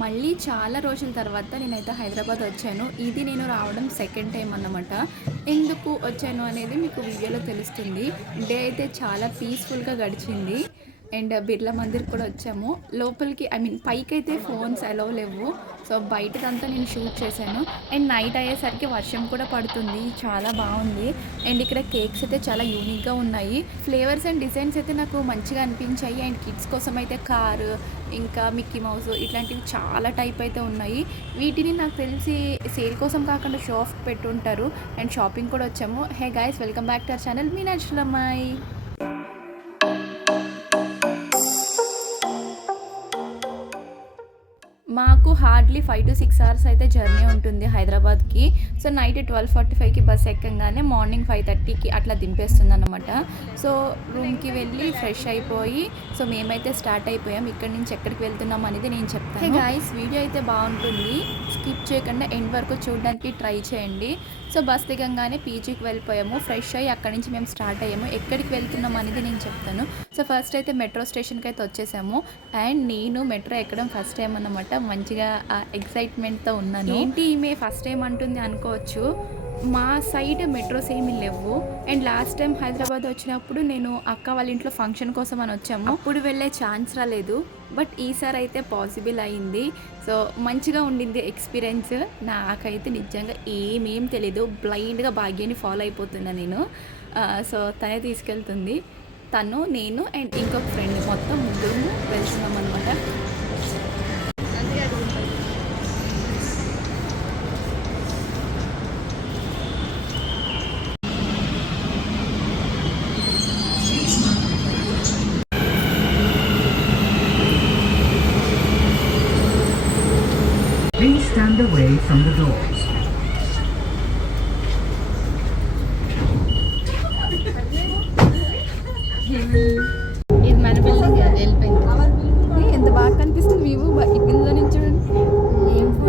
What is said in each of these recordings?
మళ్ళీ చాలా రోజుల తర్వాత నేనైతే హైదరాబాద్ వచ్చాను. ఇది నేను రావడం సెకండ్ టైం అన్నమాట. ఎందుకు వచ్చాను అనేది మీకు వీడియోలో తెలుస్తుంది. డే అయితే చాలా పీస్‌ఫుల్‌గా గడిచింది. అండ్ బిర్లా మందిర్ కూడా వచ్చాము. లోపలికి పైకైతే ఫోన్స్ అలౌ లేవు. సో, బయటదంతా నేను షూట్ చేశాను. అండ్ నైట్ అయ్యేసరికి వర్షం కూడా పడుతుంది. చాలా బావుంది. అండ్ ఇక్కడ కేక్స్ అయితే చాలా యూనిక్‌గా ఉన్నాయి. ఫ్లేవర్స్ అండ్ డిజైన్స్ అయితే నాకు మంచిగా అనిపించాయి. అండ్ కిడ్స్ కోసం అయితే కారు, ఇంకా మిక్కీ మౌస్ ఇట్లాంటివి చాలా టైప్ అయితే ఉన్నాయి. వీటిని నాకు తెలిసి సేల్ కోసం కాకుండా షో ఆఫ్ పెట్టుంటారు. అండ్ షాపింగ్ కూడా వచ్చాము. Hey guys, welcome back to our channel Meenakshi అమ్మాయి. మాకు హార్డ్లీ 5-6 అవర్స్ అయితే జర్నీ ఉంటుంది హైదరాబాద్కి. సో నైట్ 12:45కి బస్ ఎక్కంగానే మార్నింగ్ 5:30కి అట్లా దింపేస్తుంది అనమాట. సో రూమ్కి వెళ్ళి ఫ్రెష్ అయిపోయి సో మేమైతే స్టార్ట్ అయిపోయాం. ఇక్కడ నుంచి ఎక్కడికి వెళ్తున్నాం అనేది నేను చెప్తాను. హే గైస్, వీడియో అయితే బాగుంటుంది, స్కిప్ చేయకుండా ఎండ్ వరకు చూడడానికి ట్రై చేయండి. సో బస్ దిగంగానే పీజీకి వెళ్ళిపోయాము. ఫ్రెష్ అయ్యి అక్కడి నుంచి మేము స్టార్ట్ అయ్యాము. ఎక్కడికి వెళ్తున్నాం అనేది నేను చెప్తాను. సో ఫస్ట్ అయితే మెట్రో స్టేషన్కి అయితే వచ్చేసాము. అండ్ నేను మెట్రో ఎక్కడం ఫస్ట్ టైం అన్నమాట. మంచిగా ఎక్సైట్మెంట్తో ఉన్నాను. ఏంటి ఈమె ఫస్ట్ టైం అంటుంది అనుకోవచ్చు. మా సైడ్ మెట్రోస్ ఏమీ లేవు. అండ్ లాస్ట్ టైం హైదరాబాద్ వచ్చినప్పుడు నేను అక్క వాళ్ళ ఇంట్లో ఫంక్షన్ కోసం అని వచ్చాము. అప్పుడు వెళ్ళే ఛాన్స్ రాలేదు. బట్ ఈసారి అయితే పాసిబుల్ అయింది. సో మంచిగా ఉండింది ఎక్స్పీరియన్స్. నాకైతే నిజంగా ఏమేం తెలీదు, బ్లైండ్గా భాగ్యాన్ని ఫాలో అయిపోతున్నా నేను. సో తనే తీసుకెళ్తుంది. తను, నేను అండ్ ఇంకొక ఫ్రెండ్, మొత్తం ముగ్గురు వెళ్తున్నాం అనమాట. Please stand away from the doors. ఇది మన బిల్డింగ్, అది వెళ్ళిపోయింది. ఎంత బాగా కనిపిస్తుంది వ్యూ ఇందులో నుంచి చూడండి.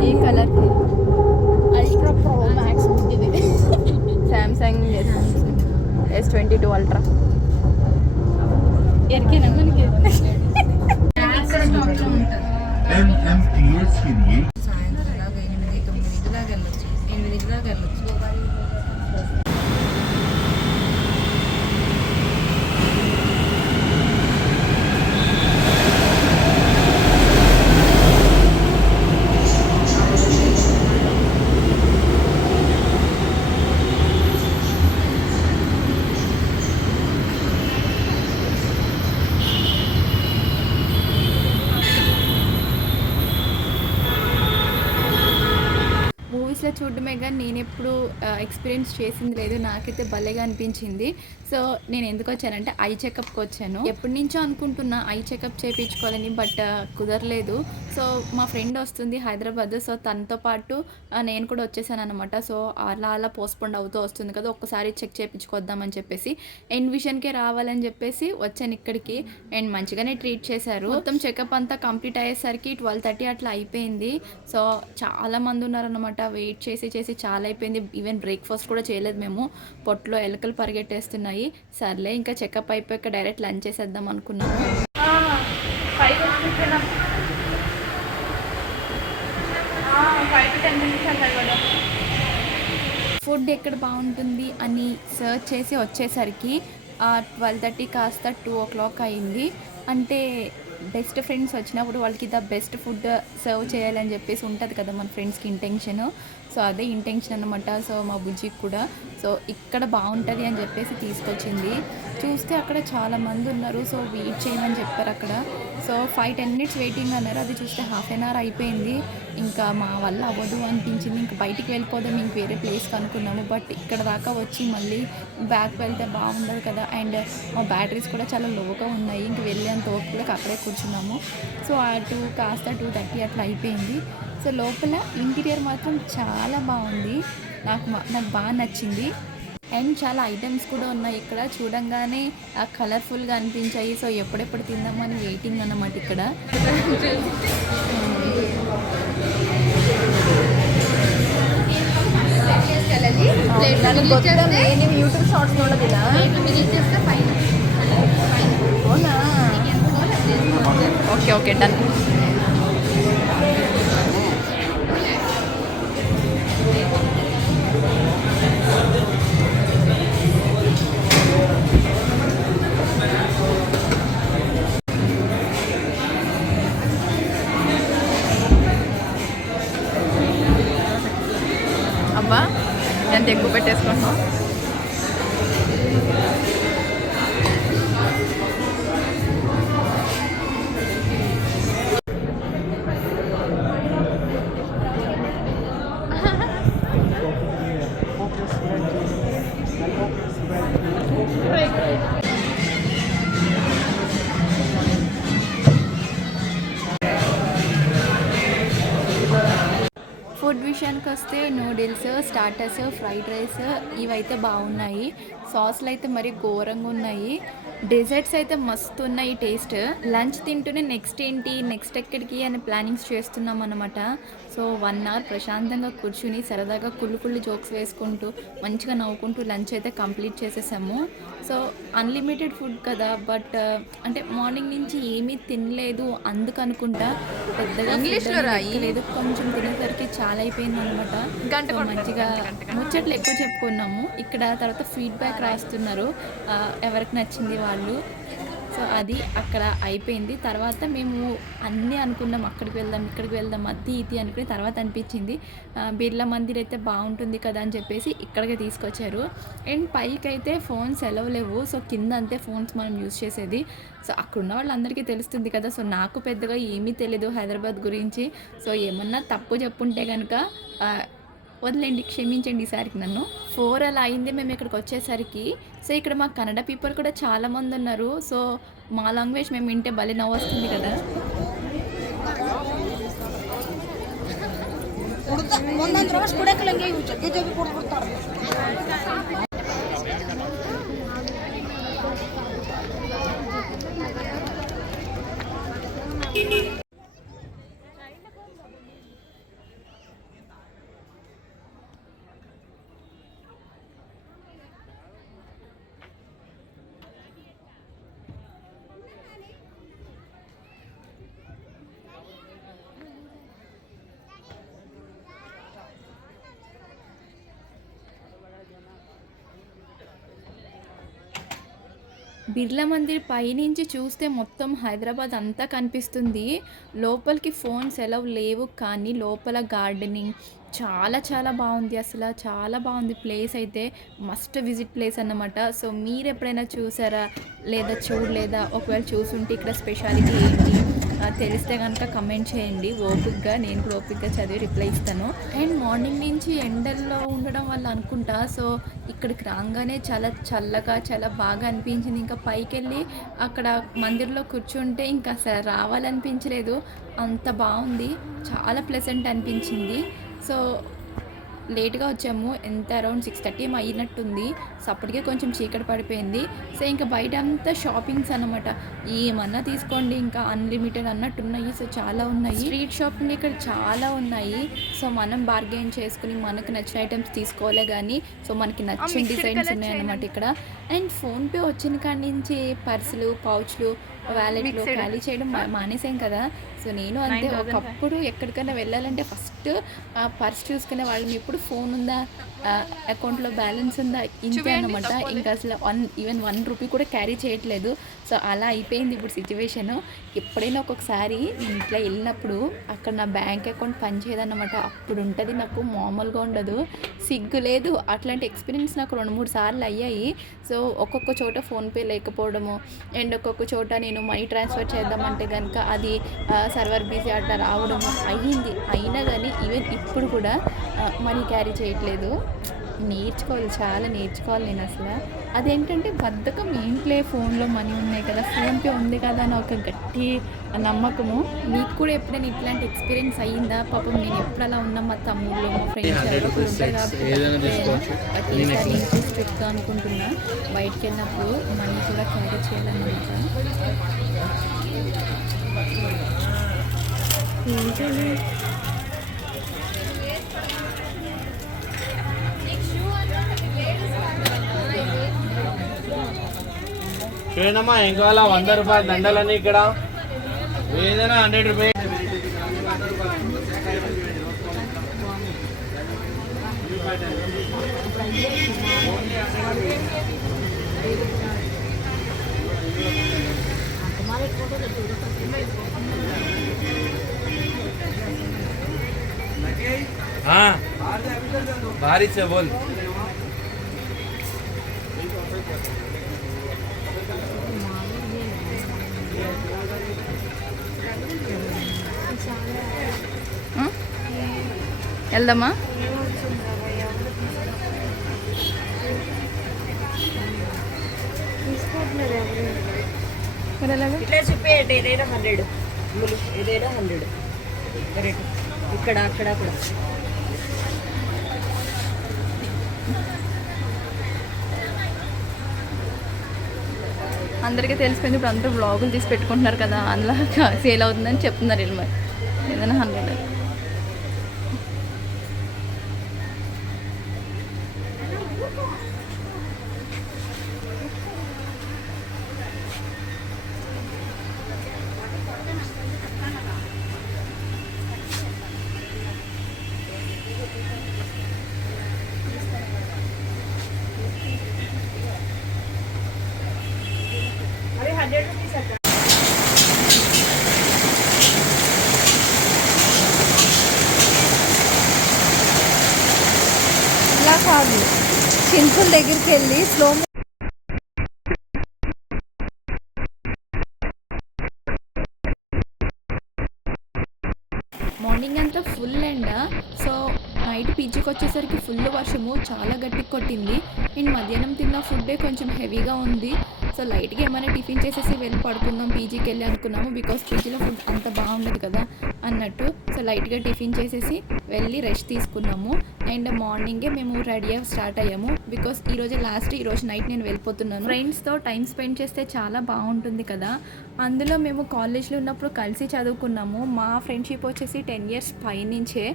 ఏ కలర్? అల్ట్రా ప్రో మ్యాక్స్ ఇది సామ్సంగ్ S22 అల్ట్రా. ఎరికేనా మనకి MMTS के लिए సాయంత్రం 8-9 దాకా వెళ్ళొచ్చు. 8 దాకా వెళ్ళొచ్చు. మూవీస్లో చూడడమే కానీ నేను ఎప్పుడు ఎక్స్పీరియన్స్ చేసింది లేదు. నాకైతే భలేగా అనిపించింది. సో నేను ఎందుకు వచ్చానంటే ఐ చెకప్కి వచ్చాను. ఎప్పటి నుంచో అనుకుంటున్నా ఐ చెకప్ చేయించుకోవాలని, బట్ కుదరలేదు. సో మా ఫ్రెండ్ వస్తుంది హైదరాబాద్. సో తనతో పాటు నేను కూడా వచ్చేసాను అనమాట. సో అలా పోస్ట్పోండ్ అవుతూ వస్తుంది కదా, ఒక్కసారి చెక్ చేయించుకొద్దామని చెప్పేసి ఎండ్ విషన్కే రావాలని చెప్పేసి వచ్చాను ఇక్కడికి. అండ్ మంచిగానే ట్రీట్ చేశారు. మొత్తం చెకప్ అంతా కంప్లీట్ అయ్యేసరికి 12:30 అట్లా అయిపోయింది. సో చాలా మంది ఉన్నారన్నమాట. వెయిట్ చేసి చాలా అయిపోయింది. ఈవెన్ బ్రేక్ఫాస్ట్ కూడా చేయలేదు మేము. పొట్టలో ఎలకలు పరిగెట్టేస్తున్నాయి. సర్లే ఇంకా చెకప్ అయిపోయాక డైరెక్ట్ లంచ్ చేసేద్దాం అనుకున్నాము. ఫుడ్ ఎక్కడ బాగుంటుంది అని సర్చ్ చేసి వచ్చేసరికి 12:30 కాస్త 2 o'clock అయింది. అంటే బెస్ట్ ఫ్రెండ్స్ వచ్చినప్పుడు వాళ్ళకి ద బెస్ట్ ఫుడ్ సర్వ్ చేయాలని చెప్పేసి ఉంటుంది కదా మన ఫ్రెండ్స్కి ఇంటెన్షన్. సో అదే ఇంటెన్షన్ అనమాట. సో మా బుజ్జికి కూడా సో ఇక్కడ బాగుంటుంది అని చెప్పేసి తీసుకొచ్చింది. చూస్తే అక్కడ చాలామంది ఉన్నారు. సో వెయిట్ చేయమని చెప్పారు అక్కడ. సో 5-10 minutes వెయిటింగ్ అన్నారు. అది చూస్తే హాఫ్ అన్ అవర్ అయిపోయింది. ఇంకా మా వల్ల అవ్వదు అనిపించింది. ఇంక బయటికి వెళ్ళిపోదాం, ఇంక వేరే ప్లేస్కి అనుకున్నాము. బట్ ఇక్కడ దాకా వచ్చి మళ్ళీ బ్యాక్ వెళ్తే బాగుండదు కదా. అండ్ మా బ్యాటరీస్ కూడా చాలా లోగా ఉన్నాయి. ఇంక వెళ్ళేంత ఓపిక కూడా అక్కడే కూర్చున్నాము. సో అటు కాస్త 2:30 అట్లా అయిపోయింది. సో లోపల ఇంటీరియర్ మాత్రం చాలా బాగుంది. నాకు బాగా నచ్చింది. అండ్ చాలా ఐటమ్స్ కూడా ఉన్నాయి ఇక్కడ. చూడంగానే కలర్ఫుల్గా అనిపించాయి. సో ఎప్పుడెప్పుడు తిందామని వెయిటింగ్ అన్నమాట ఇక్కడ. యూట్యూబ్ షార్ట్స్ ನೋಡೋದಿಲ್ಲ. Okay done. మేమైతే ఎక్కువ పెట్టేసుకుంటాం. ఫుడ్ విషయానికి వస్తే నూడిల్స్, స్టార్టర్స్, ఫ్రైడ్ రైస్ ఇవైతే బాగున్నాయి. సాస్లు అయితే మరి ఘోరంగా ఉన్నాయి. డెజర్ట్స్ అయితే మస్తు ఉన్నాయి టేస్ట్. లంచ్ తింటూనే నెక్స్ట్ ఏంటి, నెక్స్ట్ ఎక్కడికి అని ప్లానింగ్స్ చేస్తున్నాం అనమాట. సో 1 అవర్ ప్రశాంతంగా కూర్చుని సరదాగా కుళ్ళు జోక్స్ వేసుకుంటూ మంచిగా నవ్వుకుంటూ లంచ్ అయితే కంప్లీట్ చేసేసాము. సో అన్లిమిటెడ్ ఫుడ్ కదా, బట్ అంటే మార్నింగ్ నుంచి ఏమీ తినలేదు అందుకు అనుకుంటా పెద్దగా లేదు, కొంచెం తినేసరికి చాలా అయిపోయింది అనమాట. మంచిగా ముచ్చట్లు ఎక్కువ చెప్పుకున్నాము ఇక్కడ. తర్వాత ఫీడ్బ్యాక్ రాస్తున్నారు ఎవరికి నచ్చింది వాళ్ళు. సో అది అక్కడ అయిపోయింది. తర్వాత మేము అన్నీ అనుకున్నాం, అక్కడికి వెళ్దాం ఇక్కడికి వెళ్దాం అది ఇది అనుకుని తర్వాత అనిపించింది బిర్లా మందిర్ అయితే బాగుంటుంది కదా అని చెప్పేసి ఇక్కడికి తీసుకొచ్చారు. అండ్ పైకి అయితే ఫోన్స్ ఎలవ్ లేవు. సో కింద అంతే ఫోన్స్ మనం యూజ్ చేసేది. సో అక్కడ ఉన్న వాళ్ళందరికీ తెలుస్తుంది కదా. సో నాకు పెద్దగా ఏమీ తెలీదు హైదరాబాద్ గురించి. సో ఏమన్నా తప్పు చెప్పుంటే కనుక వదిలేండి, క్షమించండి ఈసారికి నన్ను. 4 అలా అయింది మేము ఇక్కడికి వచ్చేసరికి. సో ఇక్కడ మా కన్నడ పీపుల్ కూడా చాలామంది ఉన్నారు. సో మా లాంగ్వేజ్ మేము వింటే భలే నవ్వు వస్తుంది కదా. బిర్లా మందిర్ పైనుంచి చూస్తే మొత్తం హైదరాబాద్ అంతా కనిపిస్తుంది. లోపలికి ఫోన్స్ ఎలవ్ లేవు, కానీ లోపల గార్డెనింగ్ చాలా చాలా బాగుంది. అసలు చాలా బాగుంది ప్లేస్ అయితే. మస్ట్ విజిట్ ప్లేస్ అన్నమాట. సో మీరు ఎప్పుడైనా చూసారా లేదా చూడలేదా? ఒకవేళ చూసుంటే ఇక్కడ స్పెషాలిటీ ఏంటి తెలిస్తే కనుక కమెంట్ చేయండి. ఓపిక్గా నేను కూడా ఓపిక్గా చదివి రిప్లై ఇస్తాను. అండ్ మార్నింగ్ నుంచి ఎండల్లో ఉండడం వల్ల అనుకుంటా సో ఇక్కడికి రాగానే చాలా చల్లగా చాలా బాగా అనిపించింది. ఇంకా పైకి వెళ్ళి అక్కడ మందిర్లో కూర్చుంటే ఇంకా అసలు రావాలనిపించలేదు, అంత బాగుంది. చాలా ప్లెజెంట్ అనిపించింది. సో లేట్గా వచ్చాము, ఎంత అరౌండ్ 6:30 అయినట్టుంది. సో అప్పటికే కొంచెం చీకటి పడిపోయింది. సో ఇంకా బయట అంతా షాపింగ్స్ అనమాట. ఏమన్నా తీసుకోండి, ఇంకా అన్లిమిటెడ్ అన్నట్టున్నాయి. సో చాలా ఉన్నాయి. స్ట్రీట్ షాపింగ్ ఇక్కడ చాలా ఉన్నాయి. సో మనం బార్గెయిన్ చేసుకుని మనకు నచ్చిన ఐటమ్స్ తీసుకోలే కానీ సో మనకి నచ్చిన డిజైన్స్ ఉన్నాయన్నమాట ఇక్కడ. అండ్ ఫోన్పే వచ్చిన కాడి నుంచి పర్సులు, పౌచ్లు, వ్యాలెట్లో ఖాళీ చేయడం మానేసాం కదా. సో నేను అంతే, ఒకప్పుడు ఎక్కడికైనా వెళ్ళాలంటే ఫస్ట్ పర్స్ చూసుకునే వాళ్ళం. ఇప్పుడు ఫోన్ ఉందా, అకౌంట్లో బ్యాలెన్స్ ఉందా, ఇంతే అన్నమాట. ఇంకా అసలు ఈవెన్ 1 రూపీ కూడా క్యారీ చేయట్లేదు. సో అలా అయిపోయింది ఇప్పుడు సిచ్యువేషను. ఎప్పుడైనా ఒక్కొక్కసారి నేను ఇట్లా వెళ్ళినప్పుడు అక్కడ నా బ్యాంక్ అకౌంట్ పనిచేయదన్నమాట. అప్పుడు ఉంటుంది నాకు, మామూలుగా ఉండదు, సిగ్గు లేదు. అట్లాంటి ఎక్స్పీరియన్స్ నాకు 2-3 సార్లు అయ్యాయి. సో ఒక్కొక్క చోట ఫోన్పే లేకపోవడము, అండ్ ఒక్కొక్క చోట నేను మనీ ట్రాన్స్ఫర్ చేద్దామంటే కనుక అది సర్వర్ బిజీ అట్లా రావడము అయ్యింది. అయినా కానీ ఈవెన్ ఇప్పుడు కూడా మనీ క్యారీ చేయట్లేదు. నేర్చుకోవాలి, చాలా నేర్చుకోవాలి నేను అసలు. అదేంటంటే బద్ధకం, ఏంట్లే ఫోన్లో మనీ ఉన్నాయి కదా, ఫోన్పే ఉంది కదా అని ఒక గట్టి నమ్మకము. మీకు కూడా ఎప్పుడైనా ఇట్లాంటి ఎక్స్పీరియన్స్ అయ్యిందా? పాపం నేను ఎప్పుడు అలా ఉన్నా, మా తమ్ముళ్ళు మా ఫ్రెండ్స్ ఎవరు ఉంటారు కాబట్టి ఈసారి స్ట్రిక్ట్గా అనుకుంటున్నా బయటికి వెళ్ళినప్పుడు మనీ కూడా క్యారీ చేయాలన్నమాట. చూడమ్మా ఏం కావాలా? 100 రూపాయల దండలన్నీ ఇక్కడ, ఏదైనా 100 రూపాయలు. हाँ बारिश से बोल వెళ్దామా? మరి ఎలాగా? ఇట్లా చూపేయండి, ఏదైనా 100, ఏదైనా 100 రేటు. ఇక్కడ అక్కడ కూడా అందరికీ తెలిసిపోయింది. ఇప్పుడు అందరూ బ్లాగులు తీసి పెట్టుకుంటున్నారు కదా, అందులో సేల్ అవుతుందని చెప్తున్నారు వీళ్ళు. మరి ఏదైనా 100. అవి 100 రూపీస్ అక్క. ఇలా కాదు, సింపుల్ దగ్గరికి వెళ్ళి స్లో మార్నింగ్ అంతా ఫుల్ ఎండ. సో నైట్ పీజీకి వచ్చేసరికి ఫుల్ వర్షము, చాలా గట్టిగా కొట్టింది. నేను మధ్యాహ్నం తిన్న ఫుడ్డే కొంచెం హెవీగా ఉంది. సో లైట్గా ఏమైనా టిఫిన్ చేసేసి వెళ్ళి పడుకుందాం పీజీకి వెళ్ళి అనుకున్నాము, బికాస్ పీజీలో ఫుడ్ అంత బాగుండదు కదా అన్నట్టు. సో లైట్గా టిఫిన్ చేసేసి వెళ్ళి రెస్ట్ తీసుకున్నాము. అండ్ మార్నింగే మేము రెడీ అయ్యి స్టార్ట్ అయ్యాము, బికాస్ ఈరోజు లాస్ట్, ఈరోజు నైట్ నేను వెళ్ళిపోతున్నాను. ఫ్రెండ్స్తో టైం స్పెండ్ చేస్తే చాలా బాగుంటుంది కదా. అందులో మేము కాలేజ్లో ఉన్నప్పుడు కలిసి చదువుకున్నాము. మా ఫ్రెండ్షిప్ వచ్చేసి 10 years పైనుంచే.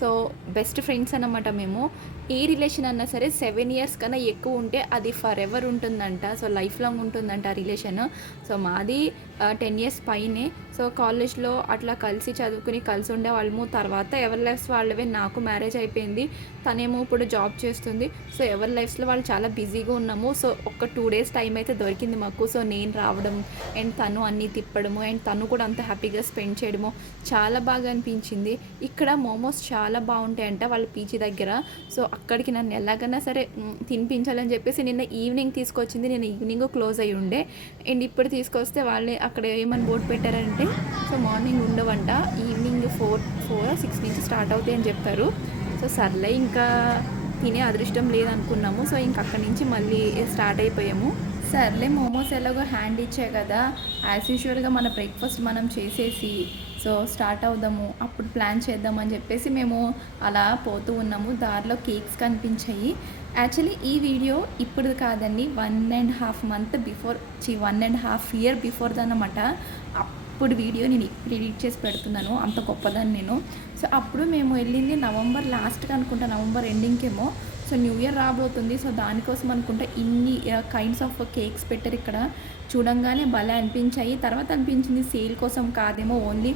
సో బెస్ట్ ఫ్రెండ్స్ అన్నమాట మేము. ఏ రిలేషన్ అన్నా సరే 7 years కన్నా ఎక్కువ ఉంటే అది ఫర్ ఎవర్ ఉంటుందంట. సో లైఫ్ లాంగ్ ఉంటుందంట ఆ రిలేషన్. సో మాది 10 years పైనే. సో కాలేజ్లో అట్లా కలిసి చదువుకుని కలిసి ఉండేవాళ్ళము. తర్వాత ఎవరి లైఫ్స్ వాళ్ళవే. నాకు మ్యారేజ్ అయిపోయింది, తనేమో ఇప్పుడు జాబ్ చేస్తుంది. సో ఎవరి లైఫ్స్లో వాళ్ళు చాలా బిజీగా ఉన్నాము. సో ఒక 2 days టైం అయితే దొరికింది మాకు. సో నేను రావడం అండ్ తను అన్నీ తిప్పడము అండ్ తను కూడా అంత హ్యాపీగా స్పెండ్ చేయడము చాలా బాగా అనిపించింది. ఇక్కడ మోమోస్ చాలా బాగుంటాయంట వాళ్ళ పీజీ దగ్గర. సో అక్కడికి నన్ను ఎలాగైనా సరే తినిపించాలని చెప్పేసి నిన్న ఈవినింగ్ తీసుకొచ్చింది. నేను ఈవినింగ్ క్లోజ్ అయ్యి ఉండే అండ్ ఇప్పుడు తీసుకొస్తే వాళ్ళే అక్కడ ఏమని బోర్డు పెట్టారంటే, సో మార్నింగ్ ఉండవంట, ఈవినింగ్ 4-6 నుంచి స్టార్ట్ అవుతాయి అని చెప్పారు. సో సర్లే ఇంకా తినే అదృష్టం లేదనుకున్నాము. సో ఇంక అక్కడి నుంచి మళ్ళీ స్టార్ట్ అయిపోయాము. సర్లే మోమోస్ ఎలాగో హ్యాండ్ ఇచ్చాయి కదా, యాజ్ యూజువల్గా మన బ్రేక్ఫాస్ట్ మనం చేసేసి సో స్టార్ట్ అవుదాము, అప్పుడు ప్లాన్ చేద్దామని చెప్పేసి మేము అలా పోతూ ఉన్నాము. దారిలో కేక్స్ కనిపించాయి. యాక్చువల్లీ ఈ వీడియో ఇప్పుడు కాదండి, 1.5 month బిఫోర్ 1.5 year బిఫోర్ దన్నమాట. అప్పుడు వీడియో నేను ఇప్పుడు ఎడిట్ చేసి పెడుతున్నాను, అంత గొప్పదాన్ని నేను. సో అప్పుడు మేము వెళ్ళింది నవంబర్ లాస్ట్కి అనుకుంటా, నవంబర్ ఎండింగ్కేమో. సో న్యూ ఇయర్ రాబోతుంది. సో దానికోసం అనుకుంటా ఇన్ని కైండ్స్ ఆఫ్ కేక్స్ పెట్టారు ఇక్కడ. చూడంగానే భలే అనిపించాయి. తర్వాత అనిపించింది సేల్ కోసం కాదేమో, ఓన్లీ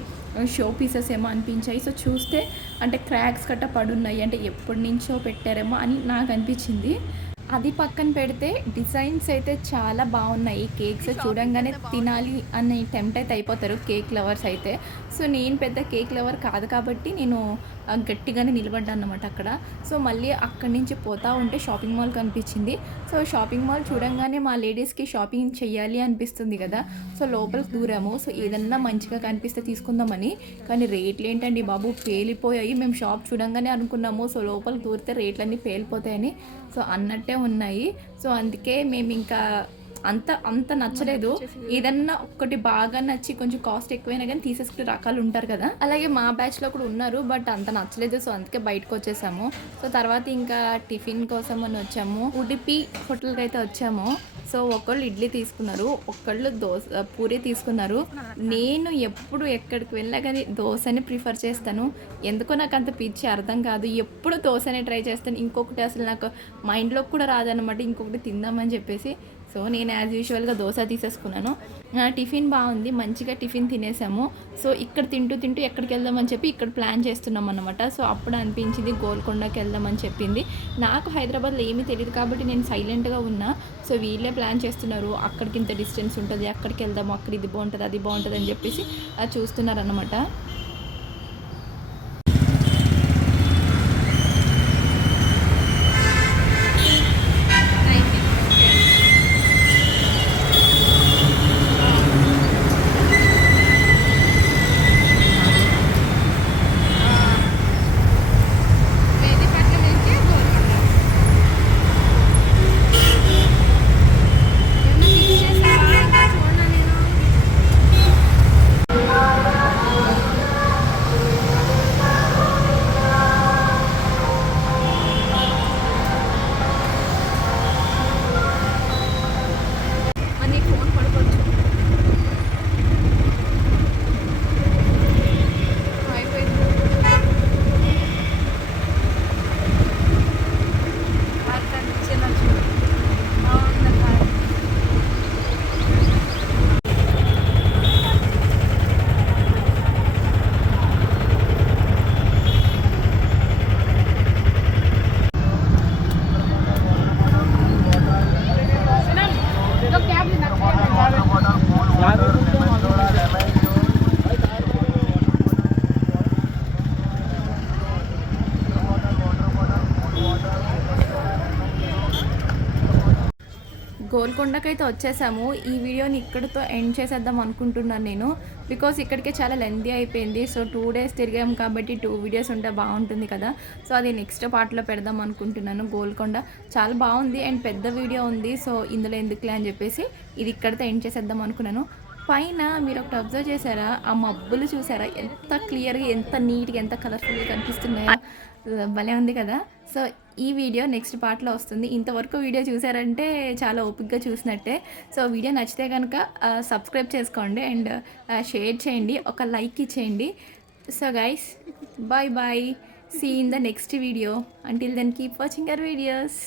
షో పీసెస్ ఏమో అనిపించాయి. సో చూస్తే అంటే క్రాక్స్ గట్ట పడున్నాయి, అంటే ఎప్పటి నుంచో పెట్టారేమో అని నాకు అనిపించింది. అది పక్కన పెడితే డిజైన్స్ అయితే చాలా బాగున్నాయి. కేక్స్ చూడంగానే తినాలి అని టెంప్ట్ అయితే అయిపోతారు కేక్ లవర్స్ అయితే. సో నేను పెద్ద కేక్ లవర్ కాదు కాబట్టి నేను గట్టిగానే నిలబడ్డాను అన్నమాట అక్కడ. సో మళ్ళీ అక్కడి నుంచి పోతా ఉంటే షాపింగ్ మాల్ కనిపించింది. సో షాపింగ్ మాల్ చూడంగానే మా లేడీస్కి షాపింగ్ చేయాలి అనిపిస్తుంది కదా. సో లోపలికి దూరాము. సో ఏదన్నా మంచిగా కనిపిస్తే తీసుకుందామని, కానీ రేట్లు ఏంటండి బాబు పేలిపోయాయి. మేము షాప్ చూడంగానే అనుకున్నాము సో లోపలికి దూరితే రేట్లన్నీ పేలిపోతాయని. సో అన్నట్టే ఉన్నాయి. సో అందుకే మేము ఇంకా అంత నచ్చలేదు. ఏదన్నా ఒక్కటి బాగా నచ్చి కొంచెం కాస్ట్ ఎక్కువైనా కానీ తీసేసుకునే రకాలు ఉంటారు కదా, అలాగే మా బ్యాచ్లో కూడా ఉన్నారు, బట్ అంత నచ్చలేదు. సో అందుకే బయటకు వచ్చేసాము. సో తర్వాత ఇంకా టిఫిన్ కోసం అని వచ్చాము. ఉడిపి హోటల్కి అయితే వచ్చాము. సో ఒకళ్ళు ఇడ్లీ తీసుకున్నారు, ఒకళ్ళు పూరి తీసుకున్నారు. నేను ఎప్పుడు ఎక్కడికి వెళ్ళినా కానీ దోశని ప్రిఫర్ చేస్తాను. ఎందుకో నాకు అంత పిచ్చి అర్థం కాదు, ఎప్పుడు దోశనే ట్రై చేస్తాను. ఇంకొకటి అసలు నాకు మైండ్లోకి కూడా రాదనమాట ఇంకొకటి తిందామని చెప్పేసి. సో నేను యాజ్ యూజువల్గా దోశ తీసేసుకున్నాను. టిఫిన్ బాగుంది, మంచిగా టిఫిన్ తినేసాము. సో ఇక్కడ తింటూ ఎక్కడికి వెళ్దామని చెప్పి ఇక్కడ ప్లాన్ చేస్తున్నాం అన్నమాట. సో అప్పుడు అనిపించింది గోల్కొండకి వెళ్దామని చెప్పింది. నాకు హైదరాబాద్లో ఏమీ తెలియదు కాబట్టి నేను సైలెంట్గా ఉన్నా. సో వీళ్ళే ప్లాన్ చేస్తున్నారు, అక్కడికి ఇంత డిస్టెన్స్ ఉంటుంది, అక్కడికి వెళ్దాము, అక్కడ ఇది బాగుంటుంది అది బాగుంటుంది అని చెప్పేసి చూస్తున్నారు అన్నమాట. గోల్కొండకైతే వచ్చేసాము. ఈ వీడియోని ఇక్కడితో ఎండ్ చేసేద్దాం అనుకుంటున్నాను నేను. బికాస్ ఇక్కడికే చాలా లెంతీ అయిపోయింది. సో 2 days తిరిగాం కాబట్టి 2 వీడియోస్ ఉంటే బాగుంటుంది కదా. సో అది నెక్స్ట్ పార్ట్లో పెడదాం అనుకుంటున్నాను. గోల్కొండ చాలా బాగుంది అండ్ పెద్ద వీడియో ఉంది. సో ఇందులో ఎందుకులే అని చెప్పేసి ఇది ఇక్కడితో ఎండ్ చేసేద్దాం అనుకున్నాను. పైన మీరు ఒకటి అబ్జర్వ్ చేశారా, ఆ మబ్బులు చూసారా ఎంత క్లియర్గా, ఎంత నీట్గా, ఎంత కలర్ఫుల్గా కనిపిస్తున్నాయో. భలే ఉంది కదా. సో ఈ వీడియో నెక్స్ట్ పార్ట్లో వస్తుంది. ఇంతవరకు వీడియో చూసారంటే చాలా ఓపిక్గా చూసినట్టే. సో వీడియో నచ్చితే కనుక సబ్స్క్రైబ్ చేసుకోండి అండ్ షేర్ చేయండి, ఒక లైక్ ఇచ్చేయండి. So guys, bye bye, see in the next video. Until then keep watching our videos.